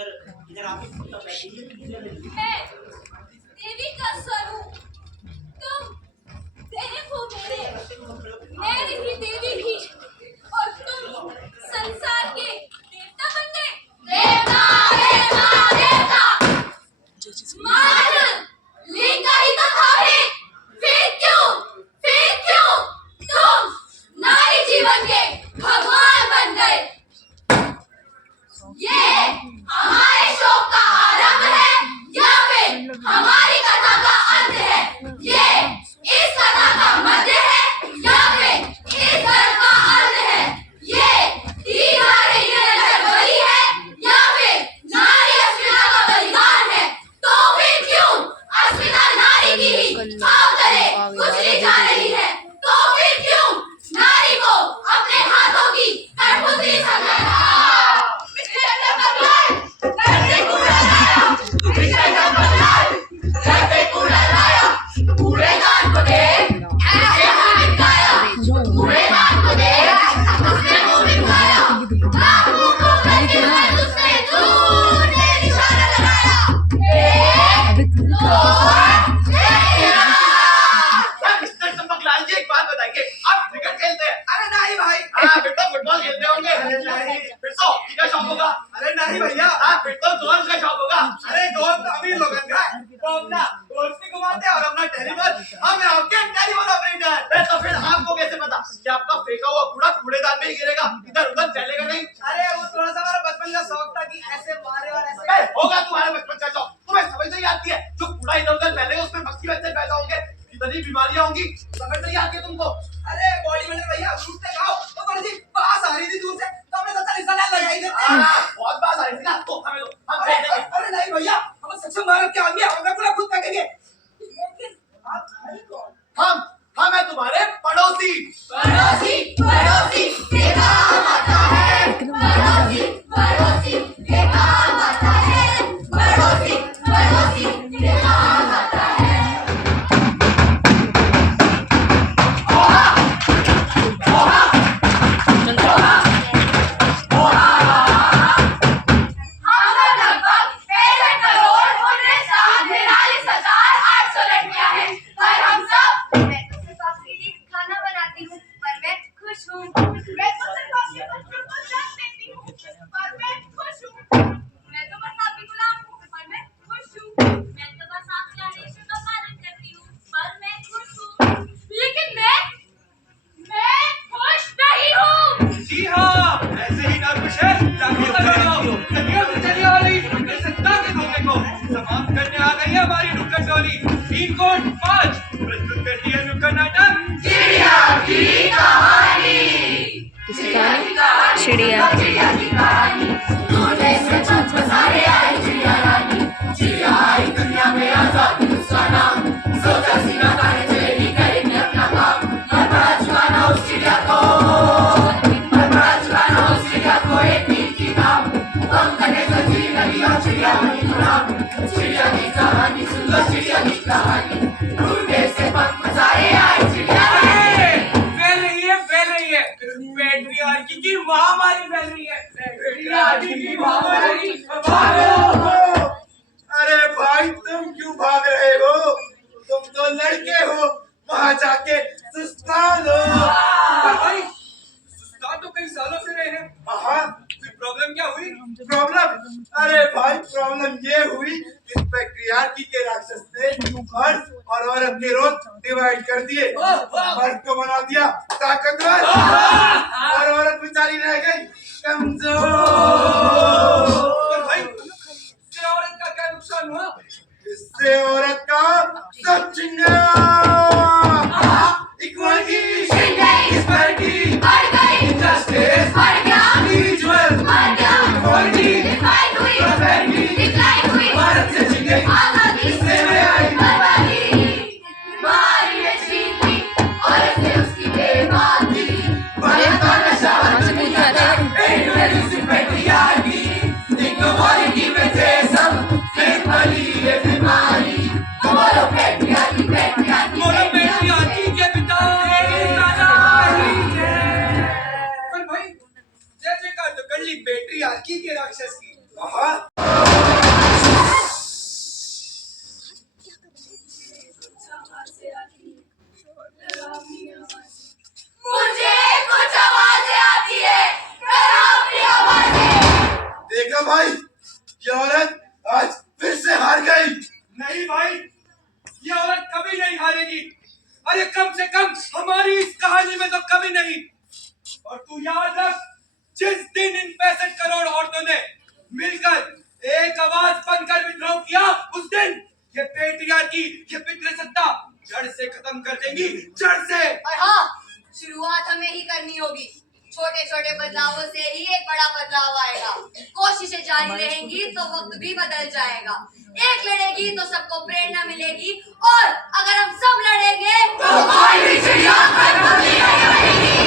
मैं देवी का स्वरूप तुम देव हो मेरे, मैं रही देवी ही और तुम संसार के देवता बन गए। देवता देवता देवता मान लिंग का ही तो था भी, फिर क्यों तुम नारी जीवन के भगवान बन गए। ये हमारे शोक का आरंभ है या फिर हमारी कथा का अंत है? ये इस कथा का मध्य है या फिर इस धर्म का अंत है? ये तीर मारे ये नजर बली है या फिर नारी अस्मिता का बलिदान है? तो फिर क्यों अस्मिता नारी की ही भाव करे गुजरी जा रही है? तो फिर क्यों नारी को अपने हाथों की कठपुतली समझना? आपका फेंका हुआ कूड़ा कूड़ेदान में ही गिरेगा, इधर उधर चलेगा नहीं। अरे वो थोड़ा सा हमारा बचपन का शौक था कि ऐसे मारे और ऐसे होगा तुम्हारे बचपन का शौक, तुम्हें समझ नहीं आती है। जो कूड़ा इधर उधर फैलेगा उसमें मक्खी बच्चे पैदा होंगे, इतनी बीमारियां होंगी, समझ नहीं आती है तुमको। अरे बॉडी बिल्डर भैया फ्रूट से खाओ तो थोड़ी सी बास आ रही थी दूर से, तो हमने सोचा निशाना लगाई देते हैं। बहुत बात आ रही थी ना, तो हमें दो, हम फेंक देंगे। अरे नहीं भैया, हम सक्षम भारत के आदमी हैं, हमें पूरा खुद फेंकेंगे। लेकिन आप हैं कौन? हम है तुम्हारे पड़ोसी। पड़ोसी पड़ोसी के काम आता है, पड़ोसी पड़ोसी के काम आता है, पड़ोसी पड़ोसी के काम आता है। हमने लगभग 63 करोड़ 49,43,800 लड़कियां हैं, पर हम सब आपके लिए खाना बनाती हूँ पर मैं खुश हूँ। मैं तो सिर्फ आपके बच्चों को जन्म देती हूँ पर मैं खुश हूँ। मैं तो बस आपकी गुलाम हूँ पर मैं खुश हूँ। मैं तो बस आपके आदेशों का पालन करती हूँ पर मैं खुश हूँ। लेकिन मैं खुश नहीं हूँ। जी हाँ, ऐसे ही ना खुश है, जाके उतर जाओ। सदियों से चली आ रही सत्ता के धोखे को समाप्त करने आ गई है हमारी नुक्कड़ टोली। 3 कोट 5 प्रस्तुत करती है नुक्कड़ नाटक चिड़िया की कहानी। चिड़िया की कहानी। दूल्हे से छत पसारे आई चिड़िया रानी, चिड़िया आई दुनिया में आजाद उसका नाम, सोचा सीना ताने चलेगी करेंगे अपना काम। मैं बड़ा चुकाना उस चिड़िया को, एक नील की नाम, कम करने जल्दी लगी और चिड़िया बनी गुलाम। चिड़िया की कहानी सुन लो, चिड़िया की कहानी। दूल्हे से पंख पसारे आई चिड़िया रानी। फैल रही है पेट्रियार्की की महामारी फैल रही है, पेट्रियार्की की महामारी। अरे भाई तुम क्यों भाग रहे हो? तुम तो लड़के हो, वहाँ जाके सुस्ता लो। भाई सुस्ता तो कई सालों से रहे हैं। हाँ, फिर प्रॉब्लम क्या हुई? प्रॉब्लम? अरे भाई प्रॉब्लम ये हुई कि पेट्रियार्की के राक्षस ने मर्द और औरत के रोल डिवाइड कर दिए। मर्द को बना दिया ताकतवर और औरत बेचारी रह गई कमजोर। भाई इससे औरत का क्या नुकसान हुआ? इससे औरत का सब चिंगा इक्वालिटी डिस्पैरिटी बढ़ गई, जस्टिस बढ़ गया, इंडिविजुअल बढ़ गया, इक्वालिटी डिफाइन हुई, प्रॉस्पेरिटी डिक्लाइन हुई, भारत से छिन गई आजादी इससे में आई बर्बादी। बीमारी ने छीन ली और इसने उसकी बेईमान दी। भारत का नशा पेट्रियार्की इक्वालिटी में थे सब, फिर फैली ये बीमारी। बोलो पेट्रियार्की, पेट्रियार्की, बोलो पेट्रियार्की के पिता पर भाई जैसे का तो कर ली पेट्रियार्की के राक्षस की। हाँ भाई, ये औरत आज फिर से हार गई। नहीं भाई, ये औरत कभी नहीं हारेगी। अरे कम से कम हमारी इस कहानी में तो कभी नहीं। और तू याद रख, जिस दिन इन 65 करोड़ औरतों ने मिलकर एक आवाज बनकर विद्रोह किया, उस दिन ये पेट्रियार्की, ये पितृसत्ता जड़ से खत्म कर देंगी, जड़ से। और हाँ, शुरुआत हमें ही करनी होगी। छोटे छोटे बदलावों से ही एक बड़ा बदलाव आएगा। कोशिशें जारी रहेंगी तो वक्त भी बदल जाएगा। एक लड़ेगी तो सबको प्रेरणा मिलेगी, और अगर हम सब लड़ेंगे तो कोई भी चिड़िया कभी नहीं बनेगी।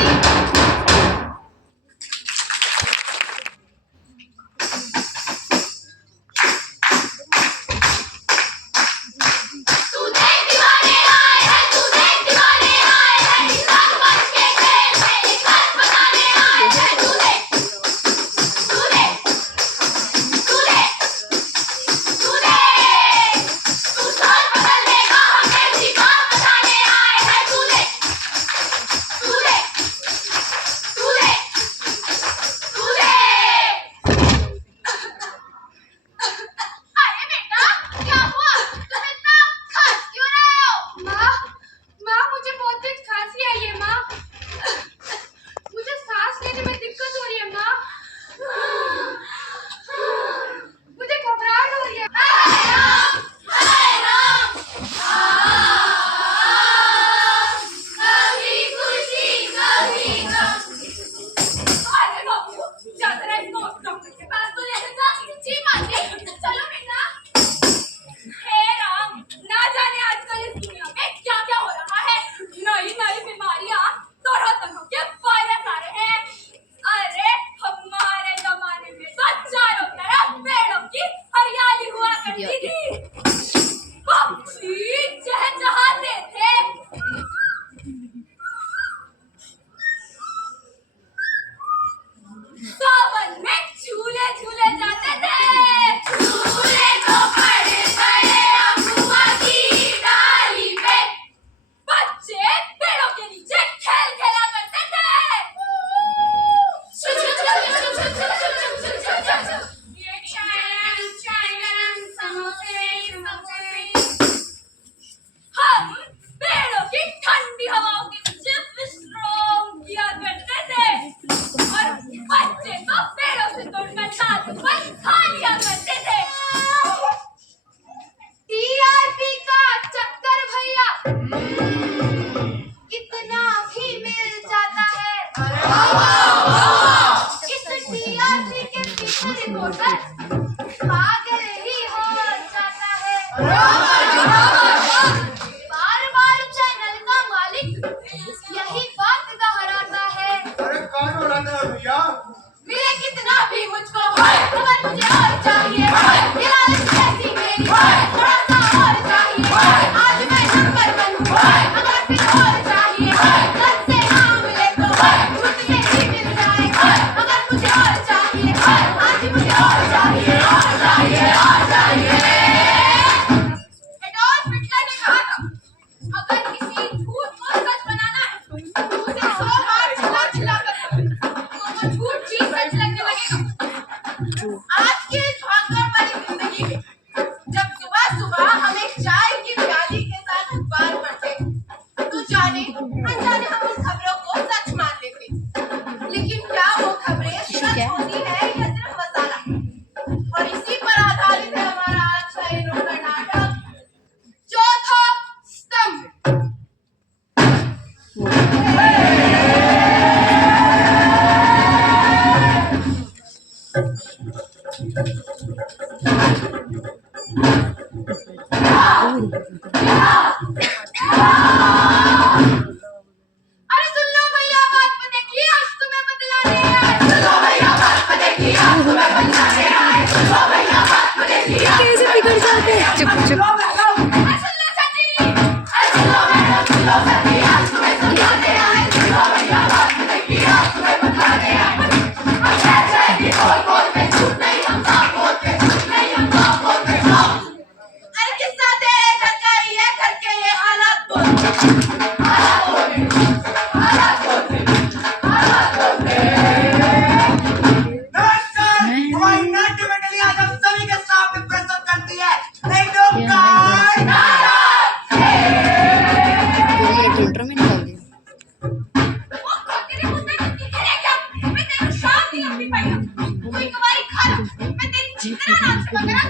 इतना नाच वगैरह।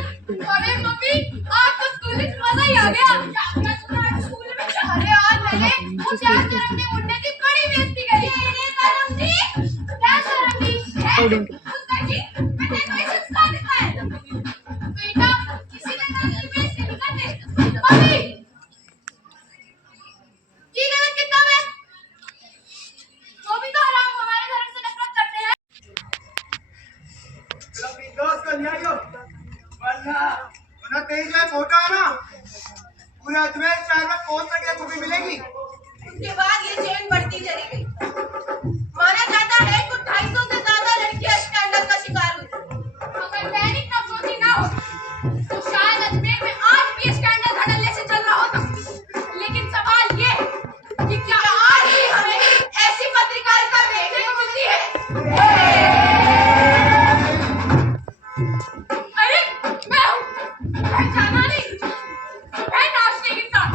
अरे मम्मी आज तो स्कूल में मजा ही आ गया। मैं तो आज स्कूल में अरे आज मैंने वो प्यार करने मुन्ने की बड़ी बेइज्जती करी। ये करम जी क्या करम जी उसका जी मैंने कोई संस्कार दिखा है बेटा किसी ने मेरी बेइज्जती नहीं करते। मम्मी की गलत किताब है वो भी तो हराम हमारे धर्म से नफरत करते हैं। चलो अपनी दोस्त को ले आइयो, वरना तेज में मोटा है ना, पूरे अजमेर शहर में कौन सा क्या तुम्हें मिलेगी। उसके बाद ये चेन बढ़ती चली गई। माना जाता है कि 250 से ज्यादा लड़कियां स्कैंडल का शिकार हुई। अगर दैनिक नवजोती ना हो तो शायद अजमेर में आज भी स्कैंडल धड़ल्ले से चल रहा होता। लेकिन सवाल ये है कि क्या आज भी हमें ऐसी पत्रकारिता देखने को मिलती है। अरे मैं हूँ पहचाना नहीं। मैं नाचने के साथ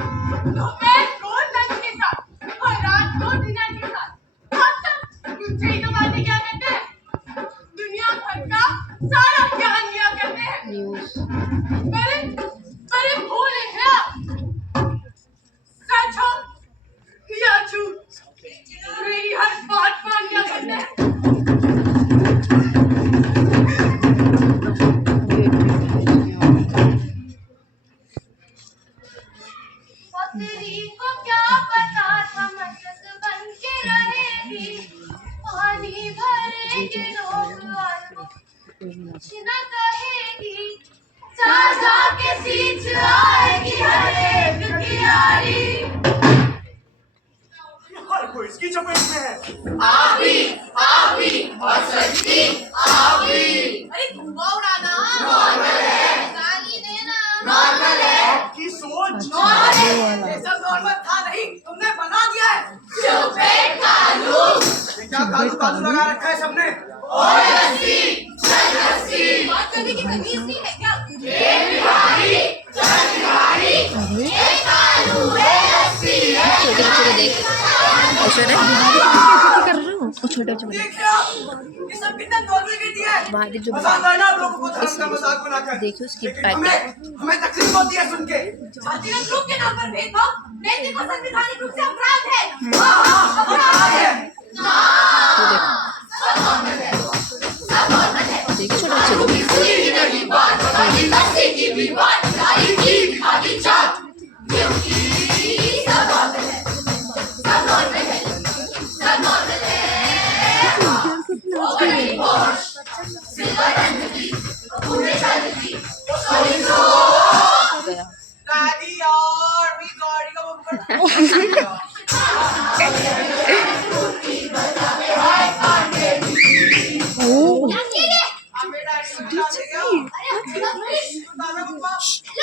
दोपहर को लंच के साथ और रात को डिनर के साथ और सब मुझे ही तो बातें क्या करते हैं दुनिया भर का सारा ज्ञान लिया करते हैं। अरे अरे भोले हैं आप। सच हो या झूठ मेरी हर बात मान लिया करते हैं। तेरी को क्या पता समझक बन के रहेगी पानी भरेगी रोग आलू कुछ न कहेगी जा जा के सींच आएगी हर एक किनारी। हर कोई इसकी चपेट में है। आवी और सच्ची आवी। अरे धुआं उड़ाना नॉर्मल है। गाली देना नॉर्मल है। आपकी सोच ये सब नॉर्मल था नहीं, तुमने बना दिया है। चुपेट कालू क्या कालू कालू लगा रखा है सबने। ओएससी चल हसी बात करने की तमीज नहीं है क्या? ये बिहारी चल बिहारी ये कालू है हसी है। छोटे बच्चे को देख ऐश्वर्या छोटे बच्चे देखिए आप, ये सब कितना नॉर्मलिटी है। वहाँ के जो मजाक है ना आप लोगों को धर्म का मजाक बनाकर। देखियो उसकी लेकिन पैक हमें तकलीफ होती है सुन के। जाति और ग्रुप के नाम पर भेदभाव नैतिक और संवैधानिक रूप से अपराध है। अपराध है। देखिए छोटे बच्चे को पूरी की नहीं बात बड़ी लस्सी की भी बात लाई की खाली चाट क्योंकि सब नॉर्मल है सब नॉर्मल है सब नॉर्मल है। ओ बड़ी पोश सिल्वर रंग की पूरे चल की सॉरी सो गया दादी यार मी गाड़ी का बम्पर हमें डैडी को बता देगा। अरे अच्छा दादा पापा लो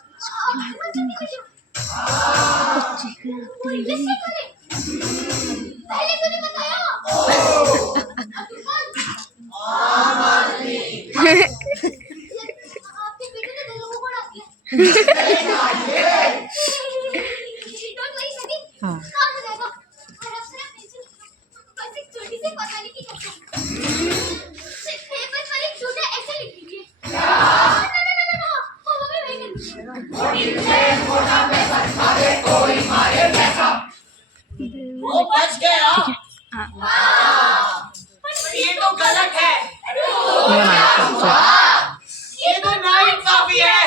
पहले क्यों नहीं बताया? आपके बेटे ने 2 लोगों को डाल दिया। डोंट वरी सभी काम हो जाएगा। और अब सिर्फ पेंसिल बस एक छोटी सी पताली की करता हूँ। सिर्फ पेपर पर एक छोटा ऐसे लिख लीजिए। ना वो भी नहीं वो बच गया। ये तो गलत है। ये तो नाइंसाफी है।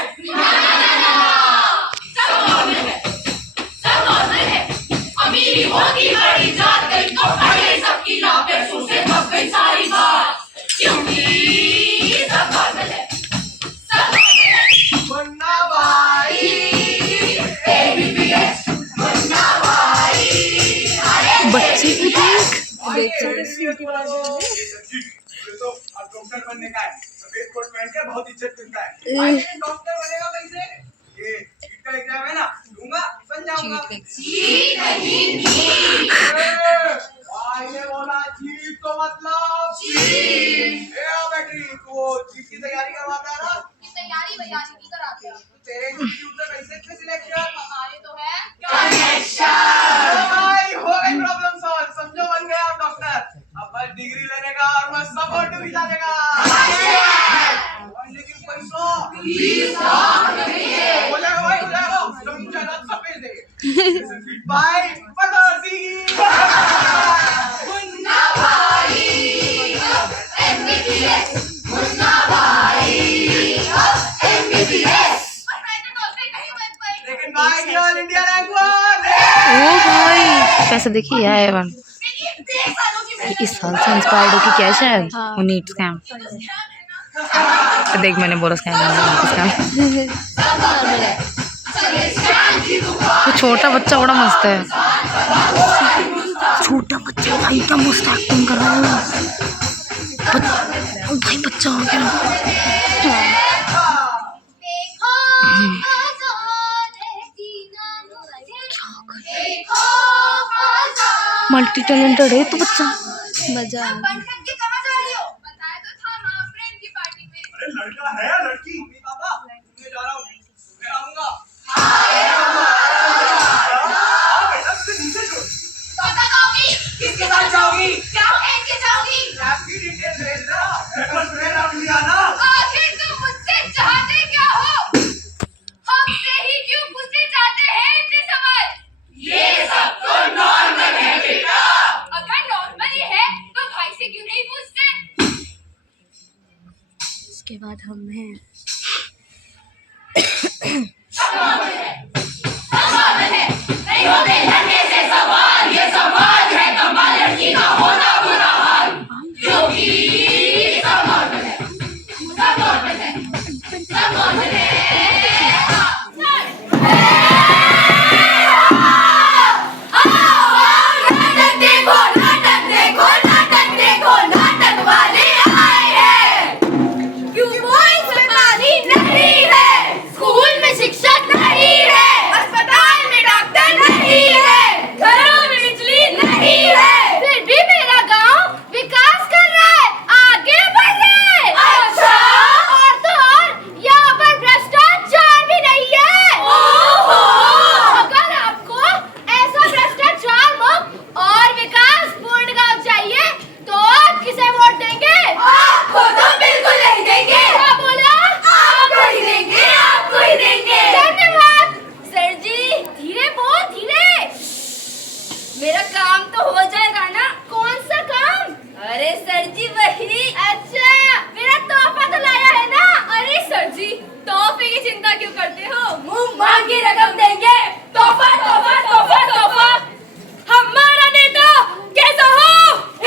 सब नॉर्मल है। अमीरी होती बड़ी जात गई तो खड़े सबकी लापेशों से बच गई सारी बात क्योंकि सब नॉर्मल है सब नॉर्मल है। बन्ना भाई ABPS बन्ना भाई अरे बच्चे को देख तो अब डॉक्टर बनने का है। सफेद कोट पहन के बहुत इज्जत मिलता है। भाई लेकिन डॉक्टर बनेगा कैसे? ये नीट का एग्जाम है ना, दूंगा बन जाऊंगा। चीट नहीं भाई ने बोला चीट तो मतलब चीट। ए बैटरी तू चीट की तैयारी करवाता है ना? की तैयारी वैयारी नहीं कराते हैं। तो तेरे इंस्टीट्यूट से कैसे थे सिलेक्शन? हमारे तो है भाई हो गई प्रॉब्लम सॉल्व, समझो बन गया आप डॉक्टर। अब बस डिग्री लेने का और मैं सपोर्ट भी जाने बनेगा। लेकिन पैसा हो जाएगा भाई, हो जाएगा। जमीन जायदाद सब बेच देंगे भाई। पड़ोसी मुन्ना भाई MBBS, मुन्ना भाई MBBS। पर मैं तो डॉक्टर नहीं बन पाई। लेकिन भाई ये ऑल इंडिया रैंक 1 ओ भाई पैसे देखिए यार एवन मेरी 3 सालों की मेहनत। इस साल से इंस्पायर्ड होके क्या शायद वो नीट स्कैम तो ध्यान है ना। देख मैंने बोला स्कैम वो छोटा बच्चा बड़ा मस्त है। छोटा बच्चा भाई क्या मस्त एक्टिंग कर रहा है भाई बच्चा हो गया। देखो आजाद है जीना देखो आजाद। मल्टी टैलेंटेड है तो बच्चा मजा अब बनकर के कहाँ जा रही हो? बताया तो था माँ फ्रेंड की पार्टी में। अरे लड़का है या लड़की? पापा मैं जा रहा हूँ, मैं आऊंगा। बेटा तुझे नीचे छोड़। तो जाओगी? किसके साथ जाओगी? क्या इनके जाओगी? आपकी डिटेल भेज दो। पेपर से रख लिया ना। आखिर तुम मुझसे चाहते क्या हो? हमसे ही क्यों पूछे जाते हैं इतने सवाल? ये सब तो नॉर्मल है बेटा। अगर नॉर्मल ही है तो भाई से क्यों नहीं पूछते? इसके बाद हम हैं सवाल है नहीं होते लड़के से सवाल। ये सवाल है कमाल लड़की का होना बुरा हाल। क्योंकि सब नॉर्मल है, सब नॉर्मल है, सब नॉर्मल है। नाटक देखो, नाटक देखो, नाटक देखो, नाटक वाले आए हैं। क्यों बॉयज में पानी नहीं है, स्कूल में शिक्षक नहीं है, अस्पताल में डॉक्टर नहीं है, घरों में बिजली नहीं है, फिर भी मेरा गांव विकास कर रहा है, आगे बढ़ रहा है। अच्छा और तो और यहाँ पर भ्रष्टाचार भी नहीं है। ओहो अगर आपको ऐसा भ्रष्टाचार मुक्त और विकास पूर्ण गांव चाहिए तो आप किसे वोट देंगे? आपको तो बिल्कुल नहीं देंगे। क्या बोला? आपको ही देंगे, आपको ही देंगे। धन्यवाद सर जी। धीरे बोल, धीरे। मेरा काम तो हो जाएगा ना? कौन सा काम? अरे सर जी वही। अच्छा मेरा तोहफा तो लाया है ना? अरे सर जी तोहफे की चिंता क्यों करते हो? मुंह मांग की रकम देंगे। तोहफा तोहफा तोहफा तोहफा। हमारा नेता कैसा हो?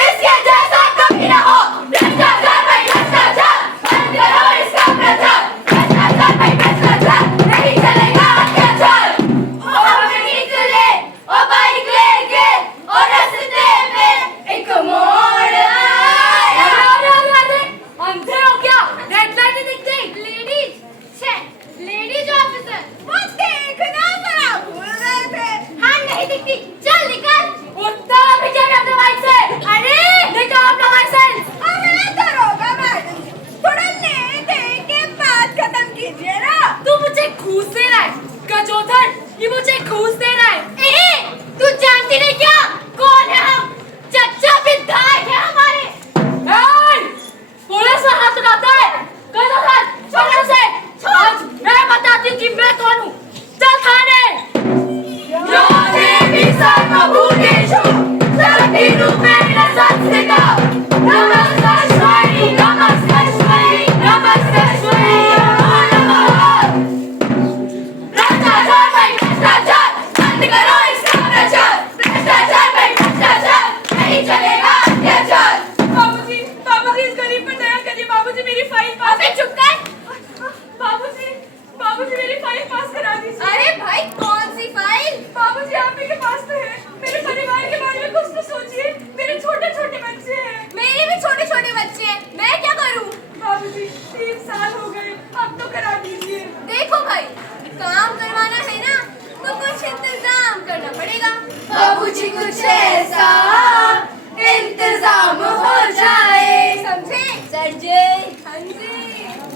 इसके जैसा कभी ना हो। भ्रष्टाचार भाई भ्रष्टाचार, बंद करो इसका प्रचार। भ्रष्टाचार भाई भ्रष्टाचार, नहीं चलेगा अत्याचार। ओ हमें निकले ओ बाइक लेके और रास्ते में एक मोड़ आया। अंधे हो क्या? रेड लाइट नहीं दिखती? लेडीज लेडीज ऑफिसर वो देखना जरा भूल गए थे। हाँ नहीं दिखती, चल निकल। उठता भी क्या करते बाइक से? अरे निकाल अपना लाइसेंस। अरे दरोगा मैडम थोड़ा लेट के बात खत्म कीजिए ना। तू मुझे घूस दे रहा है गजोधर, ये मुझे घूस दे रहा है। तू जानती नहीं क्या कौन है हम? चच्चा विधायक है हमारे। पुलिस में हाथ उठाता है गजोधर, छोड़ उसे। आज मैं बताती हूँ कि मैं कौन हूँ। चल थाने। यो देवी सर्वभूतेषु सर्वरूपेण संस्थिता। नमस्ते श्री नमस्ते श्री नमस्ते श्री नमो नमः। भ्रष्टाचार भाई भ्रष्टाचार, बंद करो इसका प्रचार। भ्रष्टाचार भाई भ्रष्टाचार, नहीं चलेगा अत्याचार। बाबूजी बाबूजी इस गरीब पर दया करिए। बाबूजी मेरी फाइल पास। अबे चुप कर। बाबूजी बाबूजी मेरी फाइल पास करा दीजिए। अरे भाई कौन सी फाइल? बाबूजी आप ही के पास तो है। मेरे परिवार के बारे में कुछ तो सोचिए। मेरे छोटे छोटे बच्चे हैं। मेरे भी छोटे छोटे बच्चे हैं, मैं क्या करूं? बाबूजी 3 साल हो गए, अब तो करा दीजिए। देखो भाई काम करवाना है ना तो कुछ इंतजाम करना पड़ेगा। बाबूजी कुछ ऐसा इंतजाम हो जाए, समझे? सर जी हाँ जी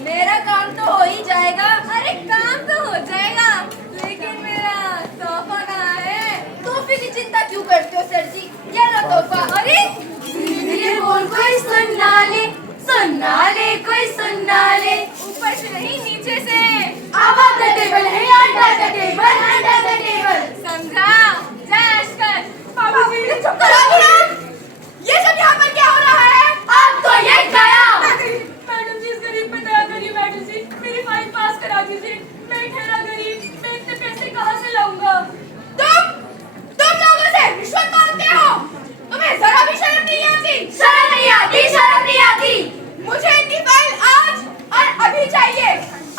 मेरा काम तो हो ही जाएगा। अरे काम तो हो जाएगा लेकिन मेरा तोहफा कहाँ है? तोहफे की चिंता क्यों करते हो सर जी? ये लो तोहफा। अरे धीरे बोल कोई सुन ना ले, सुन सुनना ले ऊपर से नहीं नीचे से above the table है under the table समझा जय अश्कर बाबा जी चुप करो ये सब यहाँ पर क्या हो रहा है अब तो ये गया मैडम जी इस गरीब पे दया करिए मैडम जी मेरी फाइल पास करा दीजिए मैं ठहरा गरीब मैं इतने पैसे कहाँ से लाऊंगा तुम लोगों से रिश्वत मांगते हो तुम्हें जरा भी शर्म नहीं आती शर्म नहीं आती मुझे इनकी फाइल आज और अभी चाहिए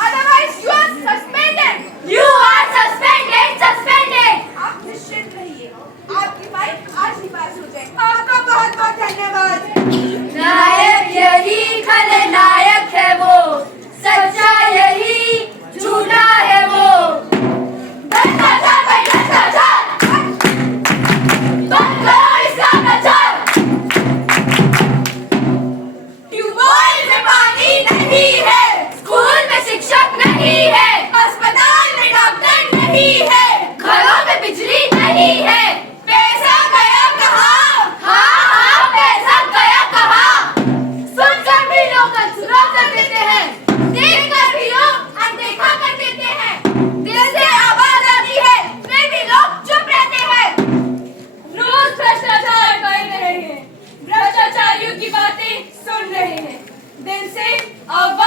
otherwise you are suspended you are suspended आप निश्चिंत रहिए आपकी फाइल आज ही पास हो जाए आपका बहुत बहुत धन्यवाद नायक यही खलनायक है वो सच्चा यही झूठा है वो भ्रष्टाचार भाई भ्रष्टाचार बंद करो इसका प्रचार ट्यूबवेल में पानी नहीं है स्कूल में शिक्षक नहीं है अस्पताल में डॉक्टर नहीं है घरों में बिजली नहीं है पैसा गया कहाँ हाँ पैसा गया कहाँ सुनकर भी लोग अनसुना कर देते हैं देखकर भी लोग अनदेखा कर देते हैं दिल से आवाज आती है फिर भी लोग चुप रहते हैं रोज भ्रष्टाचार कर रहे हैं भ्रष्टाचारियों की बातें सुन रहे हैं दिल से आवाज